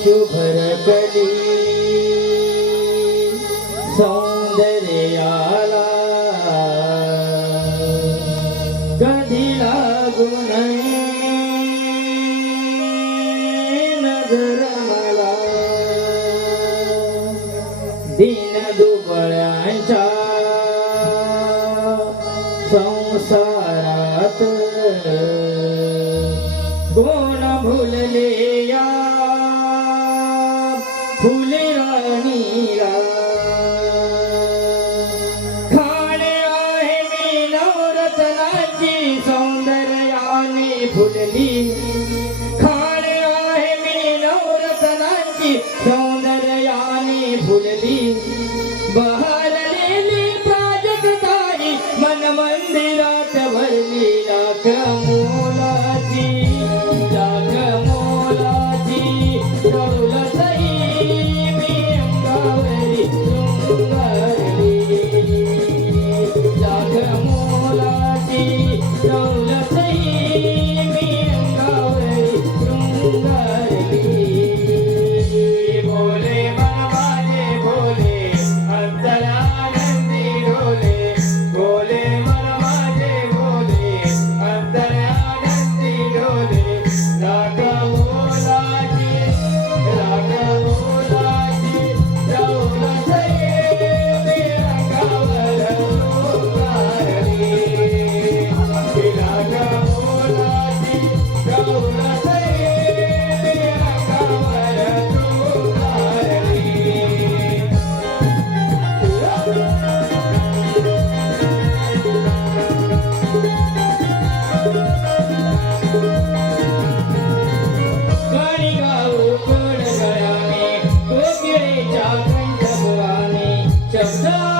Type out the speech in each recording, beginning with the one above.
शुभरकली। सौंदर्याला कधी लागून नजर मला दिन दुबळ्यांच्या संसारात. कोण भुलले या bolha ali. the stars.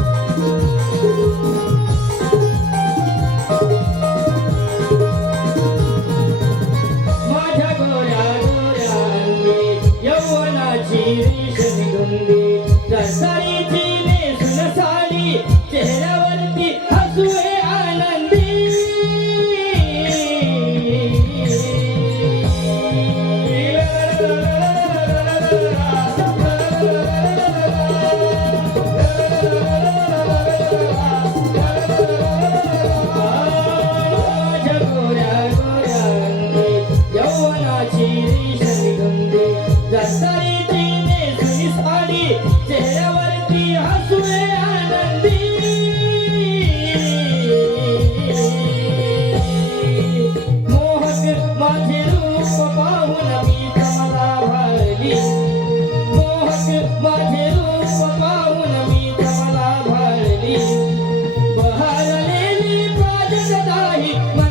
Jai Sai Ji. नहीं